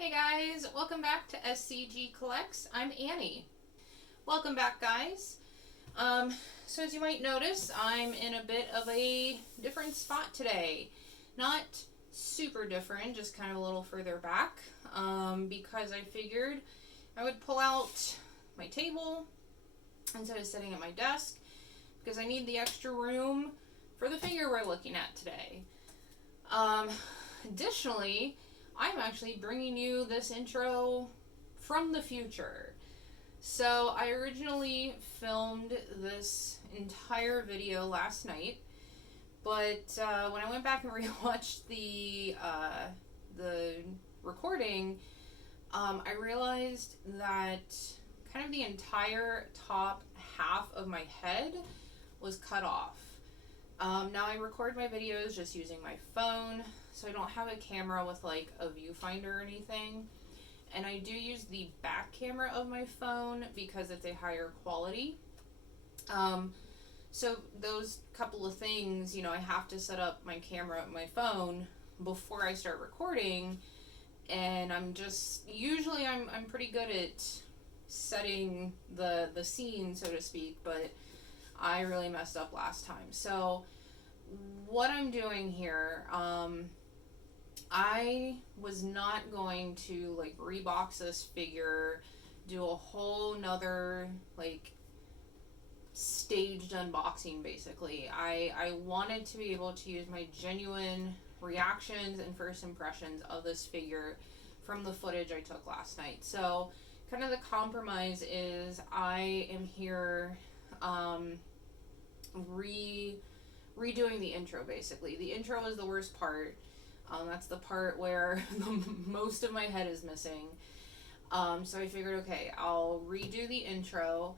Hey guys, welcome back to SCG Collects. I'm Annie. Welcome back, guys. So as you might notice, I'm in a bit of a different spot today. Not super different, just kind of a little further back, because I figured I would pull out my table instead of sitting at my desk, because I need the extra room for the figure we're looking at today. Additionally, I'm actually bringing you this intro from the future. So I originally filmed this entire video last night, but when I went back and rewatched the recording, I realized that kind of the entire top half of my head was cut off. Now I record my videos just using my phone, so I don't have a camera with like a viewfinder or anything. And I do use the back camera of my phone because it's a higher quality. So those couple of things, I have to set up my camera on my phone before I start recording. And I'm pretty good at setting the scene, so to speak, but I really messed up last time. So what I'm doing here, I was not going to like rebox this figure, do a whole nother like staged unboxing basically. I wanted to be able to use my genuine reactions and first impressions of this figure from the footage I took last night. So kind of the compromise is I am here redoing the intro basically. The intro is the worst part. That's the part where most of my head is missing. So I figured, okay, I'll redo the intro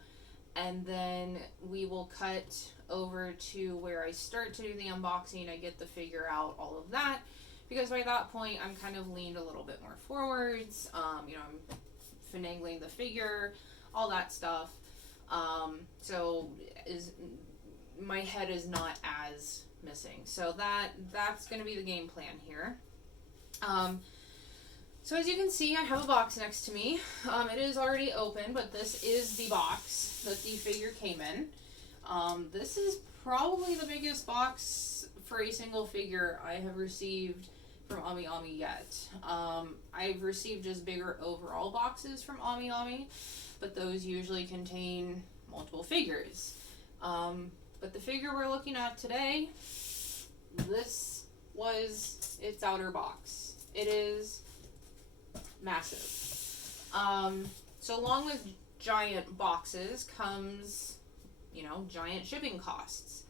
and then we will cut over to where I start to do the unboxing. I get the figure out, all of that, because by that point I'm kind of leaned a little bit more forwards. I'm finagling the figure, all that stuff. So my head is not as missing. So that's going to be the game plan here. So as you can see, I have a box next to me. It is already open, but this is the box that the figure came in. This is probably the biggest box for a single figure I have received from Ami Ami yet. I've received just bigger overall boxes from Ami Ami, but those usually contain multiple figures. But the figure we're looking at today, this was its outer box. It is massive. So along with giant boxes comes, giant shipping costs.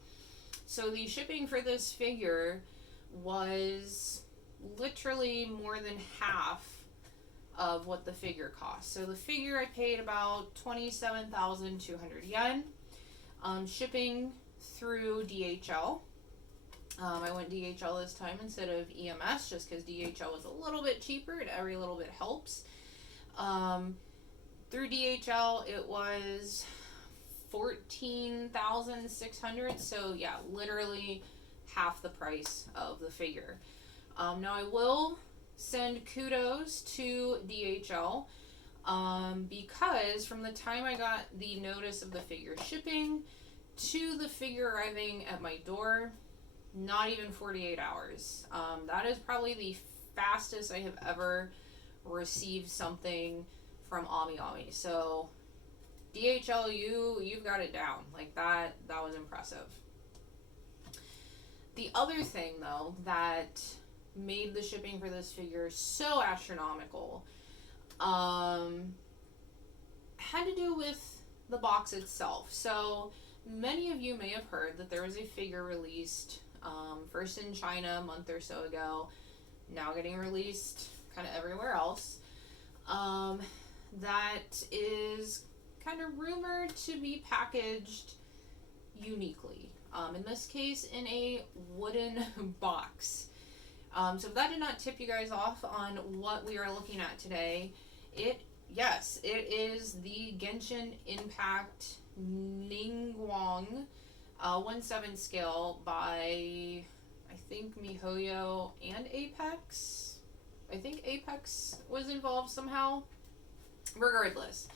So the shipping for this figure was literally more than half of what the figure cost. So the figure I paid about 27,200 yen. Shipping through DHL. I went DHL this time instead of EMS just because DHL was a little bit cheaper and every little bit helps. Through DHL it was 14,600, so yeah, literally half the price of the figure. Now I will send kudos to DHL because from the time I got the notice of the figure shipping to the figure arriving at my door, not even 48 hours. That is probably the fastest I have ever received something from Ami Ami. So DHL, you've got it down. Like that was impressive. The other thing though that made the shipping for this figure so astronomical had to do with the box itself. So many of you may have heard that there was a figure released first in China a month or so ago, now getting released kind of everywhere else, that is kind of rumored to be packaged uniquely. In this case, in a wooden box. So if that did not tip you guys off on what we are looking at today, it is the Genshin Impact Ningguang 1/7 scale by, I think, MiHoYo and Apex, I think Apex was involved somehow. Regardless.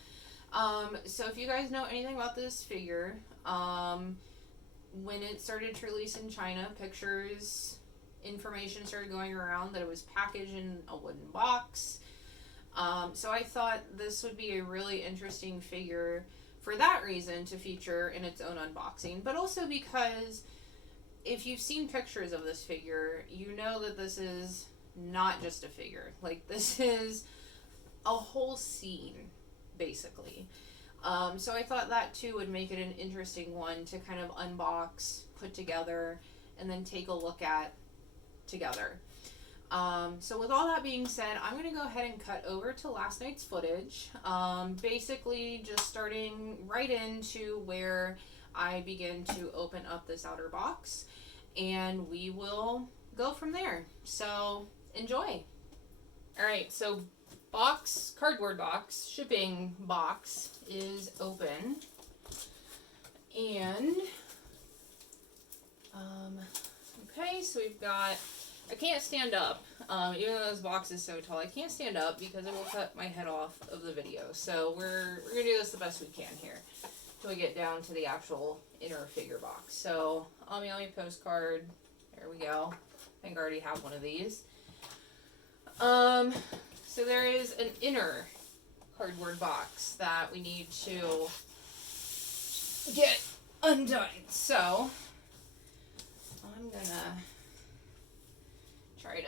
So if you guys know anything about this figure, when it started to release in China, pictures, information started going around that it was packaged in a wooden box. So I thought this would be a really interesting figure for that reason to feature in its own unboxing, but also because if you've seen pictures of this figure, you know that this is not just a figure. Like, this is a whole scene, basically. So I thought that too would make it an interesting one to kind of unbox, put together, and then take a look at together. So with all that being said, I'm going to go ahead and cut over to last night's footage. Basically just starting right into where I begin to open up this outer box, and we will go from there. So enjoy. Alright, so cardboard box, shipping box is open, and okay, so we've got, I can't stand up, even though this box is so tall, I can't stand up because it will cut my head off of the video, so we're gonna do this the best we can here until we get down to the actual inner figure box. So Ami postcard, there we go. I think I already have one of these. So there is an inner cardboard box that we need to get undone. So I'm gonna try to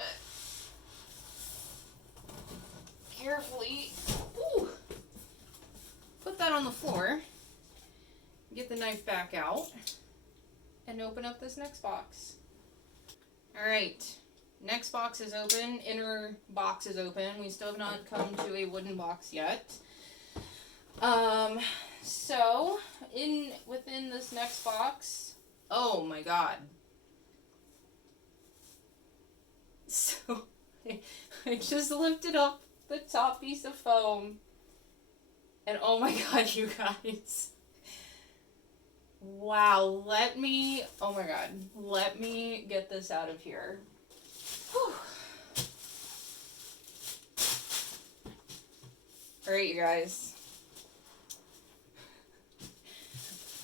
carefully put that on the floor, get the knife back out, and open up this next box. Alright. Next box is open. Inner box is open. We still have not come to a wooden box yet. So within this next box, oh my god. So I just lifted up the top piece of foam, and oh my god, you guys. Wow, let me get this out of here. Whew. Alright, you guys.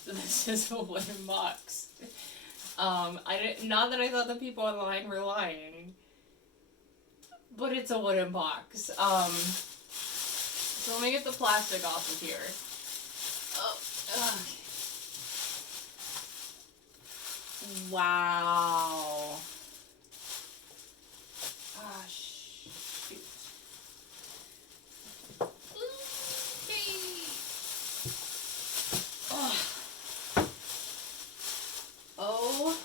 This is a wooden box. Not that I thought the people online were lying, but it's a wooden box. So let me get the plastic off of here. Oh, okay. Wow. Ah, shoot. Okay. Oh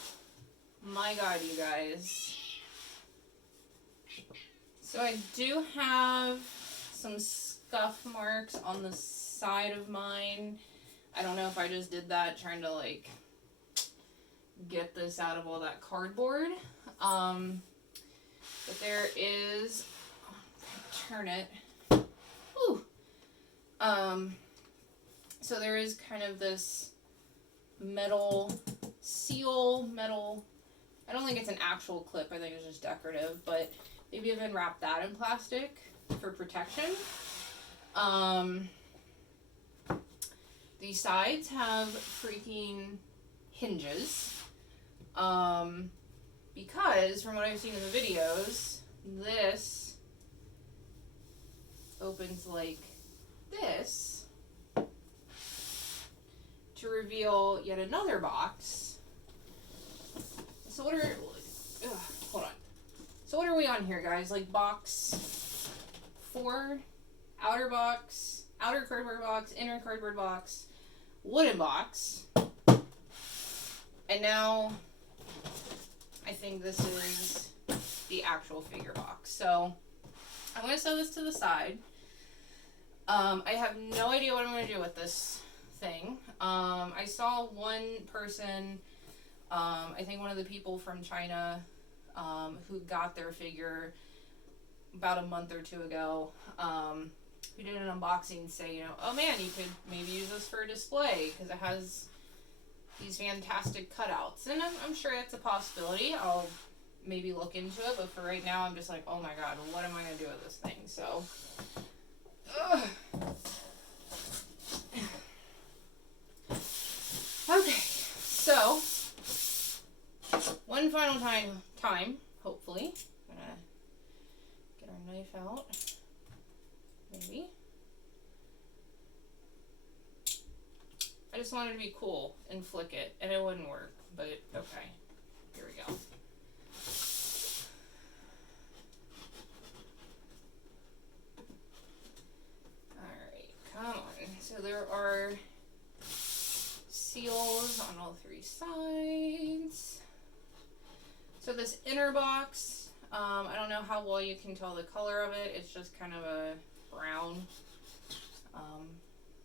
my god, you guys. So I do have some scuff marks on the side of mine. I don't know if I just did that trying to like get this out of all that cardboard. But there is, turn it, whew. So there is kind of this metal seal, I don't think it's an actual clip, I think it's just decorative, but maybe even wrap that in plastic for protection. The sides have freaking hinges. Because from what I've seen in the videos, this opens like this to reveal yet another box. So what are, hold on. So what are we on here, guys? Like box 4, outer cardboard box, inner cardboard box, wooden box, and now I think this is the actual figure box. So I'm going to set this to the side. I have no idea what I'm going to do with this thing. I saw one person, I think one of the people from China, who got their figure about a month or two ago, who did an unboxing, say, you know, oh man, you could maybe use this for a display because it has these fantastic cutouts, and I'm sure it's a possibility. I'll maybe look into it, but for right now, I'm just like, oh my god, what am I gonna do with this thing? So, ugh. Okay, so one final time, hopefully. I'm gonna get our knife out, maybe. I just wanted to be cool and flick it, and it wouldn't work, but okay. Here we go. Alright, come on. So there are seals on all three sides. So this inner box, I don't know how well you can tell the color of it. It's just kind of a brown,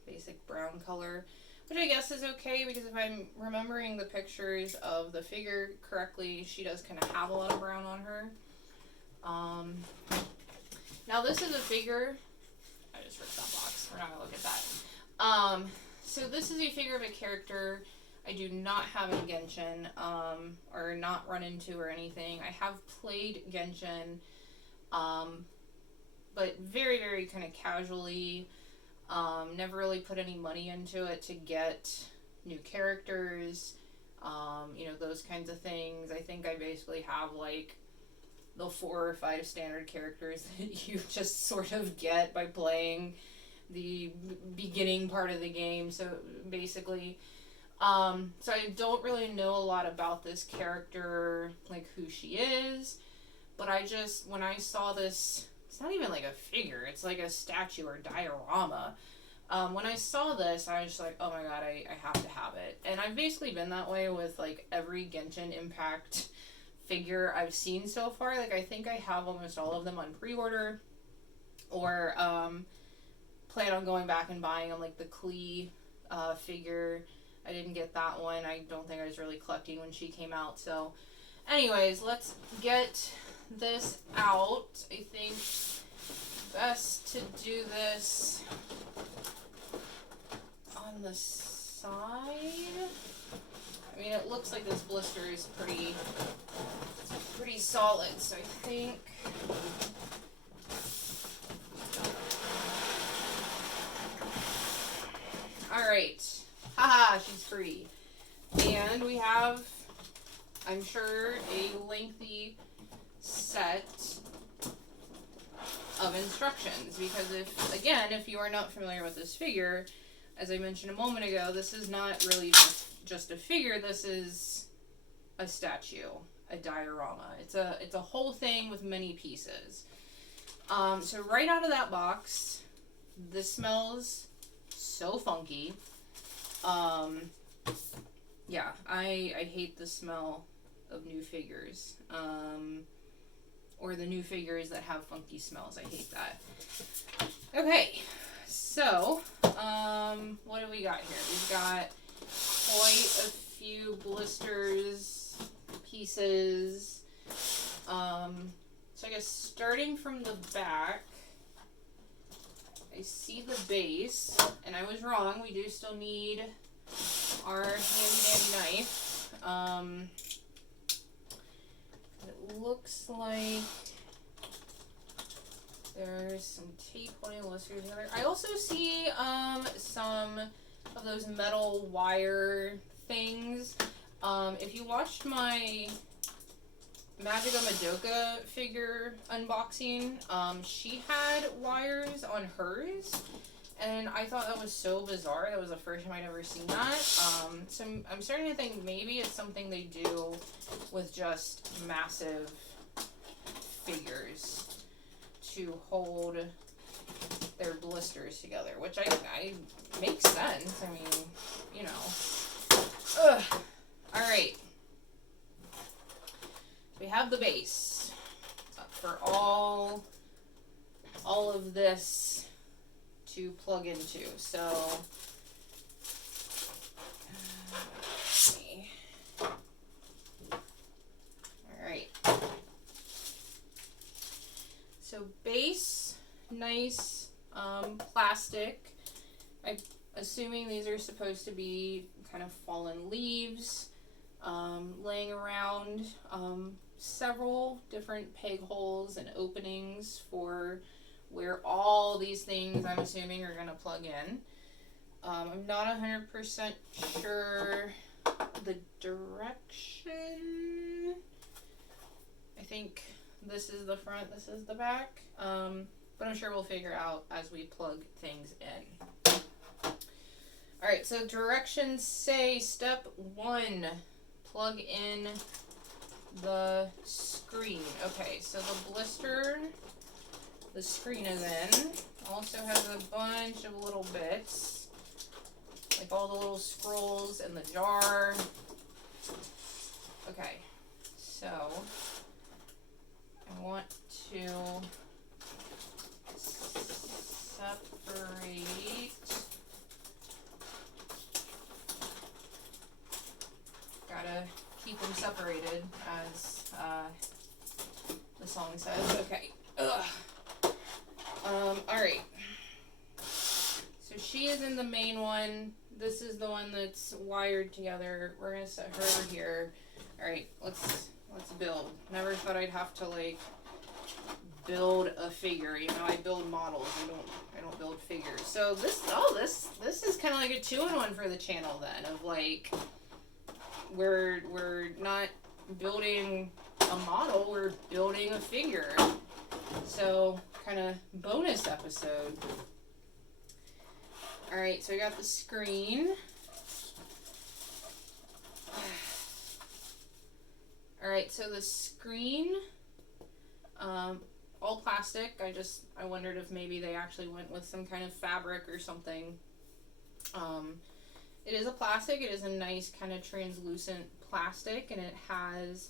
basic brown color. Which I guess is okay, because if I'm remembering the pictures of the figure correctly, she does kind of have a lot of brown on her. Now this is a figure. I just ripped that box. We're not going to look at that. So this is a figure of a character I do not have in Genshin, or not run into or anything. I have played Genshin, but very, very kind of casually. Never really put any money into it to get new characters, you know, those kinds of things. I think I basically have like the 4 or 5 standard characters that you just sort of get by playing the beginning part of the game. So basically, so I don't really know a lot about this character, like who she is, but I just, when I saw this, it's not even like a figure, it's like a statue or diorama. When I saw this, I was just like, oh my god, I have to have it. And I've basically been that way with like every Genshin Impact figure I've seen so far. Like I think I have almost all of them on pre-order, or plan on going back and buying them, like the Klee figure. I didn't get that one. I don't think I was really collecting when she came out. So anyways, let's get this out. I think best to do this on the side. I mean, it looks like this blister is pretty solid, so I think alright. Haha, she's free. And we have, I'm sure, a lengthy set of instructions, because if you are not familiar with this figure, as I mentioned a moment ago, this is not really just a figure. This is a statue, a diorama. It's a whole thing with many pieces. So right out of that box, this smells so funky. Yeah, I hate the smell of new figures. Or the new figures that have funky smells. I hate that. Okay, so, what do we got here? We've got quite a few blisters, pieces. So I guess starting from the back, I see the base, and I was wrong. We do still need our handy knife. It looks like there's some tape holding the blisters together. I also see some of those metal wire things. If you watched my Magica Madoka figure unboxing, she had wires on hers, and I thought that was so bizarre. That was the first time I'd ever seen that. So I'm starting to think maybe it's something they do with just massive figures to hold their blisters together, which I makes sense. I mean, you know. Ugh. All right. We have the base for all of this to plug into. So, let's see. All right. So base, nice plastic. I'm assuming these are supposed to be kind of fallen leaves laying around. several different peg holes and openings for where all these things I'm assuming are going to plug in. I'm not 100% sure the direction. I think this is the front, this is the back. But I'm sure we'll figure out as we plug things in. Alright, so directions say step 1, plug in the screen. Okay, so the blister, the screen is in. Also has a bunch of little bits, like all the little scrolls in the jar. Okay, so I want to separate. Gotta keep them separated, as the song says. Okay. Alright. So she is in the main one. This is the one that's wired together. We're gonna set her over here. Alright, let's build. Never thought I'd have to like build a figure. You know, I build models. I don't build figures. So this is kind of like a 2-in-1 for the channel then, of like we're not building a model, we're building a figure. So kind of bonus episode. Alright, so we got the screen. Alright, so the screen, all plastic. I wondered if maybe they actually went with some kind of fabric or something. It is a plastic. It is a nice kind of translucent plastic, and it has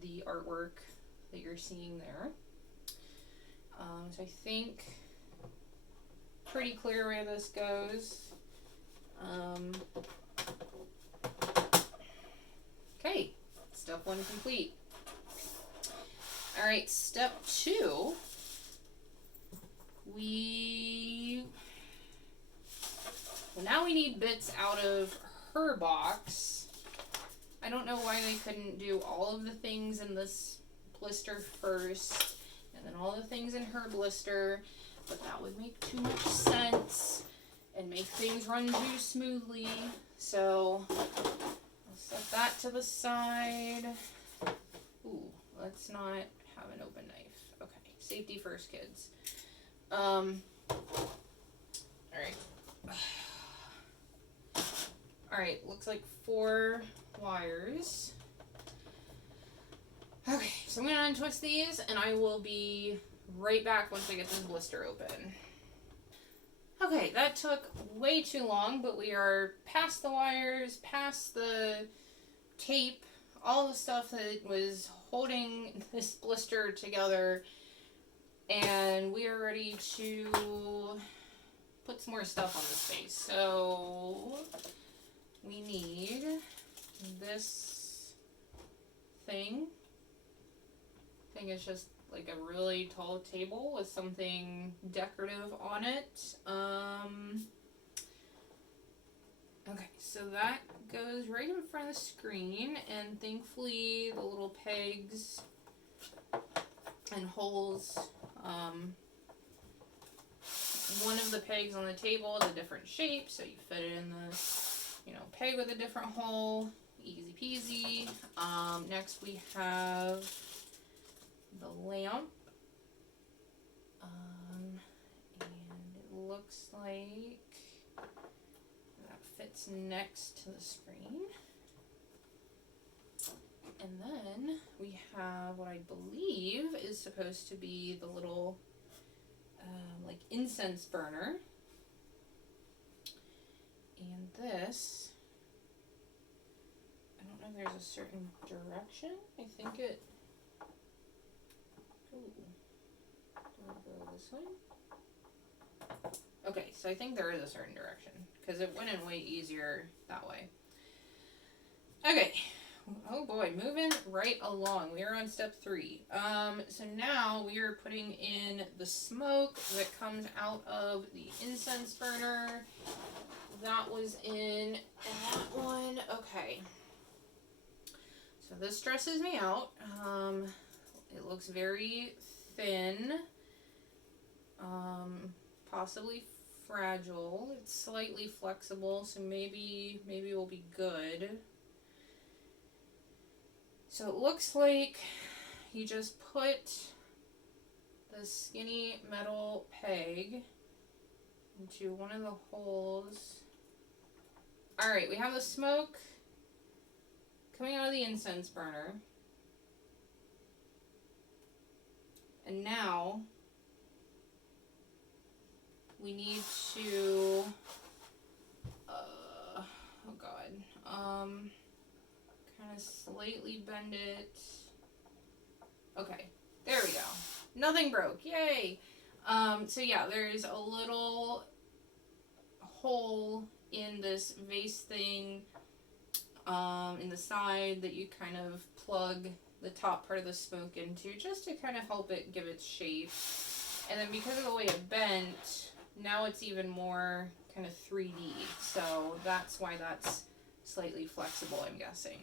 the artwork that you're seeing there. So I think pretty clear where this goes. Okay, step 1 complete. Alright, step 2, now we need bits out of her box. I don't know why they couldn't do all of the things in this blister first, and then all the things in her blister, but that would make too much sense and make things run too smoothly. So I'll set that to the side. Ooh, let's not have an open knife. Okay, safety first, kids. Alright. Alright, looks like 4 wires. Okay, so I'm going to untwist these, and I will be right back once I get this blister open. Okay, that took way too long, but we are past the wires, past the tape, all the stuff that was holding this blister together, and we are ready to put some more stuff on this face. So we need this thing. I think it's just like a really tall table with something decorative on it. Okay, so that goes right in front of the screen, and thankfully the little pegs and holes, one of the pegs on the table is a different shape, so you fit it in the, peg with a different hole, easy peasy. Next we have the lamp, and it looks like that fits next to the screen. And then we have what I believe is supposed to be the little like incense burner. And this, I don't know if there's a certain direction. I think it, ooh, do I go this way? Okay, so I think there is a certain direction, because it went in way easier that way. Okay, oh boy, moving right along. We are on step 3. So now we are putting in the smoke that comes out of the incense burner. That was in that one. Okay. So So this stresses me out. It looks very thin, possibly fragile. It's slightly flexible, so maybe it will be good. So it looks like you just put the skinny metal peg into one of the holes. Alright, we have the smoke coming out of the incense burner. And now we need to, oh god, kind of slightly bend it. Okay, there we go. Nothing broke, yay! So yeah, there's a little hole in this vase thing in the side that you kind of plug the top part of the smoke into just to kind of help it give its shape. And then because of the way it bent, now it's even more kind of 3D. So that's why that's slightly flexible, I'm guessing.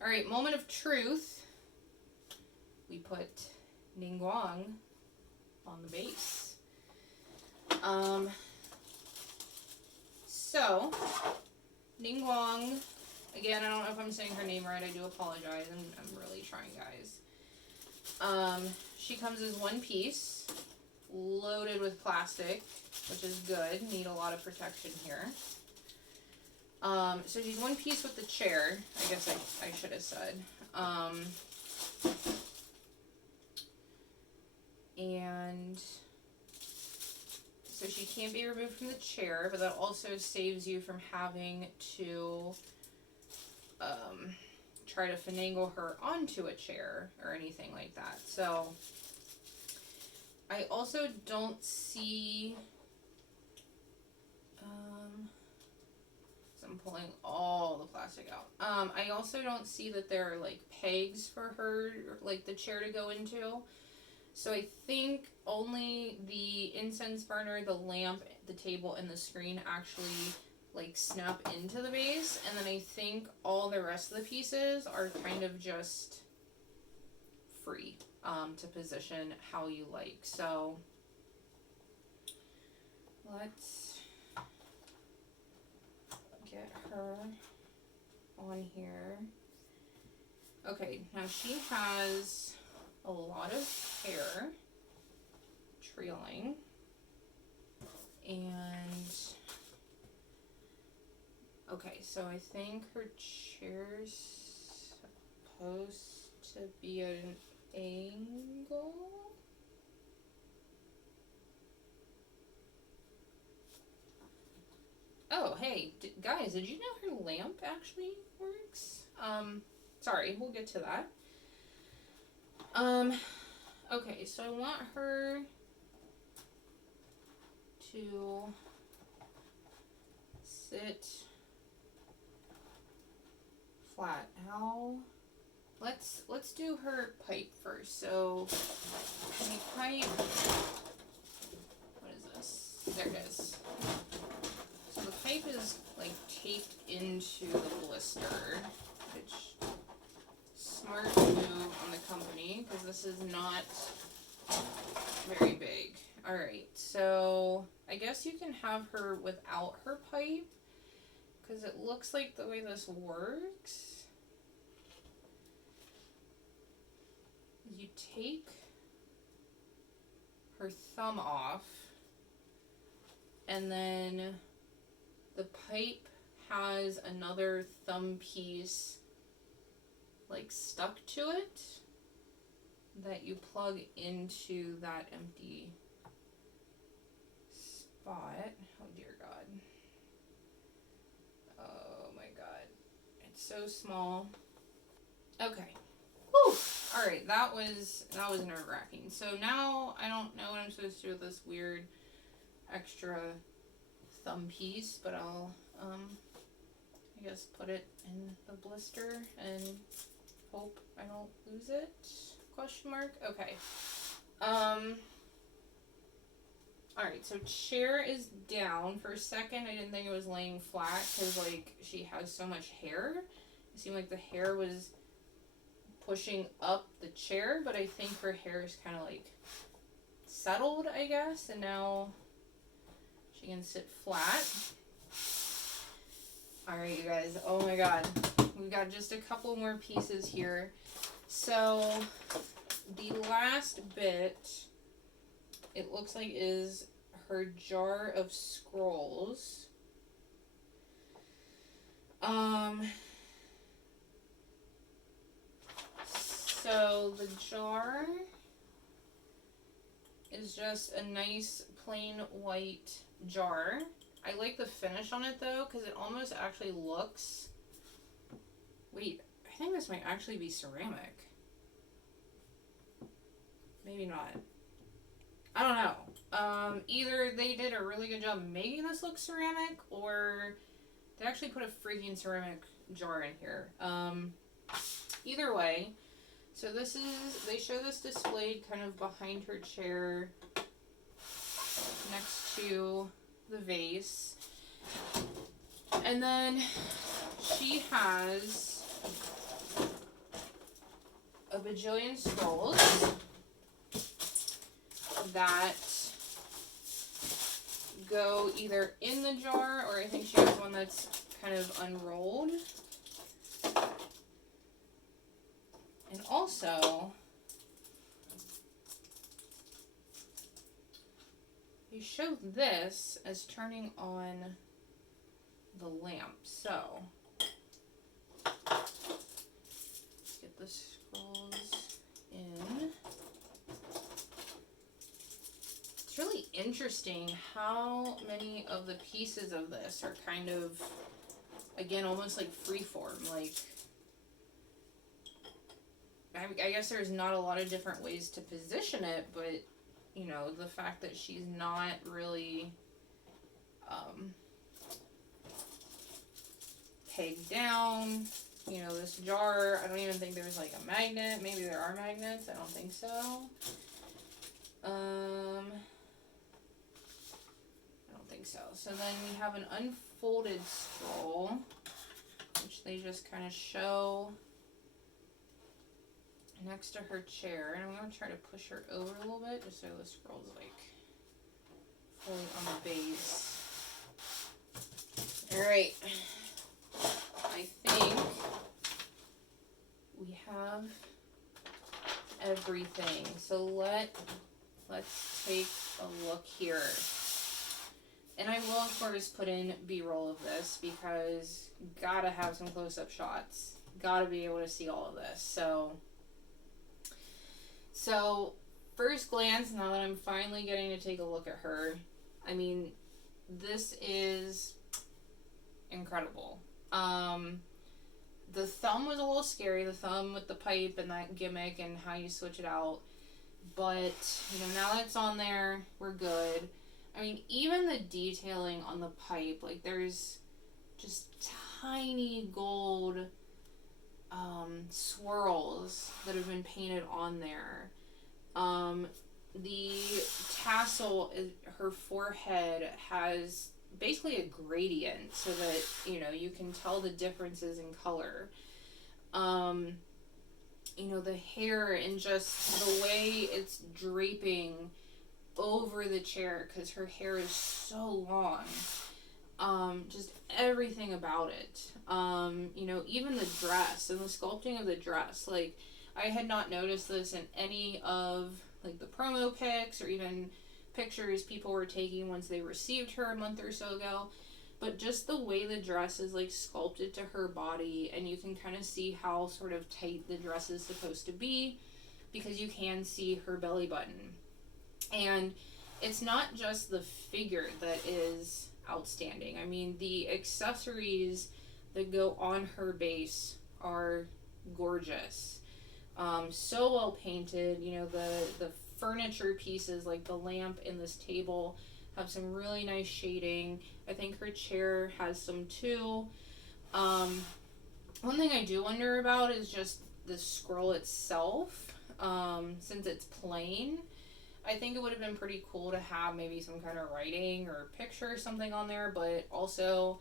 Alright, moment of truth. We put Ningguang on the base. So, Ningguang, again, I don't know if I'm saying her name right, I do apologize, I'm really trying, guys. She comes as one piece, loaded with plastic, which is good, need a lot of protection here. So she's one piece with the chair, I guess I should have said. And so she can't be removed from the chair, but that also saves you from having to try to finagle her onto a chair or anything like that. So I also don't see, so I'm pulling all the plastic out. I also don't see that there are like pegs for her, like the chair to go into. So I think only the incense burner, the lamp, the table, and the screen actually like snap into the base. And then I think all the rest of the pieces are kind of just free to position how you like. So let's get her on here. Okay, now she has a lot of hair trailing, and okay, so I think her chair's supposed to be at an angle. Oh, hey, guys, did you know her lamp actually works? Sorry, we'll get to that. Okay, so I want her to sit flat. Let's do her pipe first. So my pipe, what is this? There it is. So the pipe is like taped into the blister, which smart move on the company because this is not very big. Alright, so I guess you can have her without her pipe because it looks like the way this works, you take her thumb off and then the pipe has another thumb piece like stuck to it that you plug into that empty spot. Oh dear God. Oh my God. It's so small. Okay. Whew. Alright, that was nerve-wracking. So now I don't know what I'm supposed to do with this weird extra thumb piece, but I'll I guess put it in the blister and hope I don't lose it? Question mark? Okay. Alright, so chair is down. For a second, I didn't think it was laying flat because, like, she has so much hair. It seemed like the hair was pushing up the chair, but I think her hair is kind of like settled, I guess, and now she can sit flat. Alright, you guys, oh my god, we've got just a couple more pieces here. So the last bit, it looks like, is her jar of scrolls. So the jar is just a nice plain white jar. I like the finish on it though, because it almost actually looks... Wait, I think this might actually be ceramic. Maybe not. I don't know. Either they did a really good job making this look ceramic, or they actually put a freaking ceramic jar in here. Either way, so this is, they show this displayed kind of behind her chair next to the vase. And then she has a bajillion scrolls that go either in the jar, or I think she has one that's kind of unrolled. And also, you show this as turning on the lamp. So, let's get the scrolls in. It's really interesting how many of the pieces of this are kind of, again, almost like freeform. Like, I guess there's not a lot of different ways to position it, but, you know, the fact that she's not really pegged down. You know, this jar, I don't even think there's like a magnet. Maybe there are magnets. I don't think so. I don't think so. So then we have an unfolded scroll, which they just kind of show next to her chair. And I'm going to try to push her over a little bit just so the scroll's like fully on the base. Alright. I think we have everything. So let's take a look here. And I will, of course, put in B-roll of this because gotta have some close-up shots. Gotta be able to see all of this. So first glance, now that I'm finally getting to take a look at her, I mean, this is incredible. The thumb was a little scary, the thumb with the pipe and that gimmick and how you switch it out. But, you know, now that it's on there, we're good. I mean, even the detailing on the pipe, like there's just tiny gold swirls that have been painted on there. The tassel, her forehead has basically a gradient so that, you know, you can tell the differences in color. You know, the hair and just the way it's draping over the chair because her hair is so long. Just everything about it. You know, even the dress and the sculpting of the dress. Like, I had not noticed this in any of, like, the promo pics or even pictures people were taking once they received her a month or so ago. But just the way the dress is, like, sculpted to her body, and you can kind of see how sort of tight the dress is supposed to be because you can see her belly button. And it's not just the figure that is outstanding. I mean, the accessories that go on her base are gorgeous. So well painted. You know, the furniture pieces like the lamp and this table have some really nice shading. I think her chair has some too. One thing I do wonder about is just the scroll itself. Since it's plain, I think it would have been pretty cool to have maybe some kind of writing or picture or something on there, but also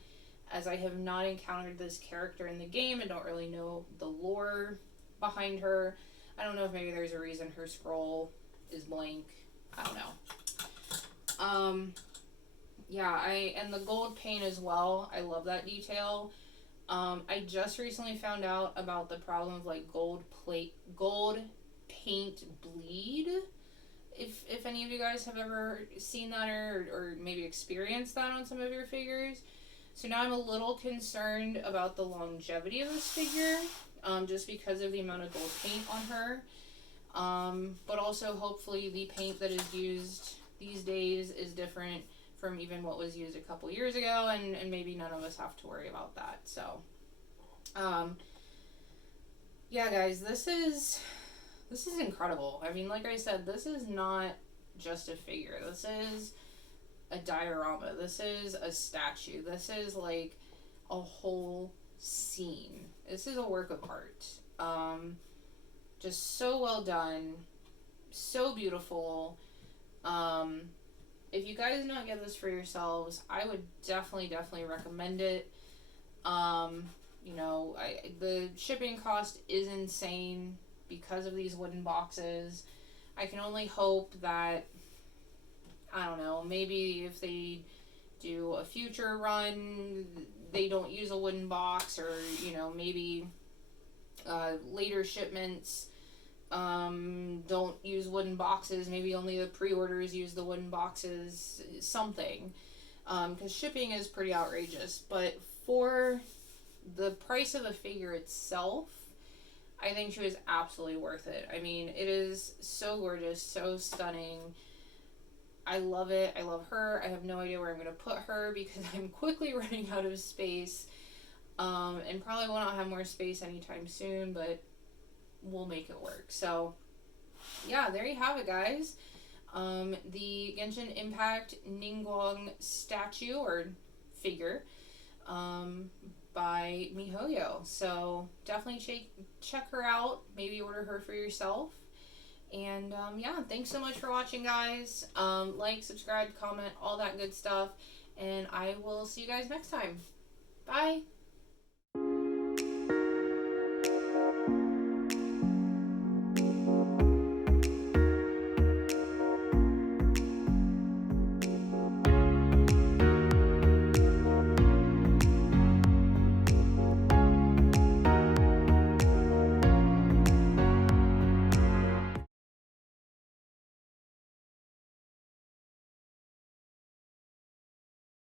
as I have not encountered this character in the game and don't really know the lore behind her. I don't know if maybe there's a reason her scroll is blank. I don't know. Yeah, and the gold paint as well. I love that detail. I just recently found out about the problem of like gold paint bleed. If any of you guys have ever seen that or maybe experienced that on some of your figures. So now I'm a little concerned about the longevity of this figure, just because of the amount of gold paint on her. But also hopefully the paint that is used these days is different from even what was used a couple years ago, and maybe none of us have to worry about that. So, yeah, guys, this is incredible. I mean, like I said, this is not just a figure. This is a diorama. This is a statue. This is like a whole scene. This is a work of art. Just so well done, so beautiful. If you guys don't get this for yourselves, I would definitely recommend it. You know, the shipping cost is insane because of these wooden boxes. I can only hope that, I don't know, maybe if they do a future run, they don't use a wooden box, or, you know, maybe later shipments don't use wooden boxes. Maybe only the pre-orders use the wooden boxes, something. Because shipping is pretty outrageous. But for the price of the figure itself, I think she was absolutely worth it. I mean, it is so gorgeous, so stunning. I love it. I love her. I have no idea where I'm going to put her because I'm quickly running out of space. And probably will not have more space anytime soon, but we'll make it work. So, yeah, there you have it, guys. The Genshin Impact Ningguang statue or figure by miHoYo. So definitely check her out. Maybe order her for yourself. And yeah, thanks so much for watching, guys. Like, subscribe, comment, all that good stuff. And I will see you guys next time. Bye.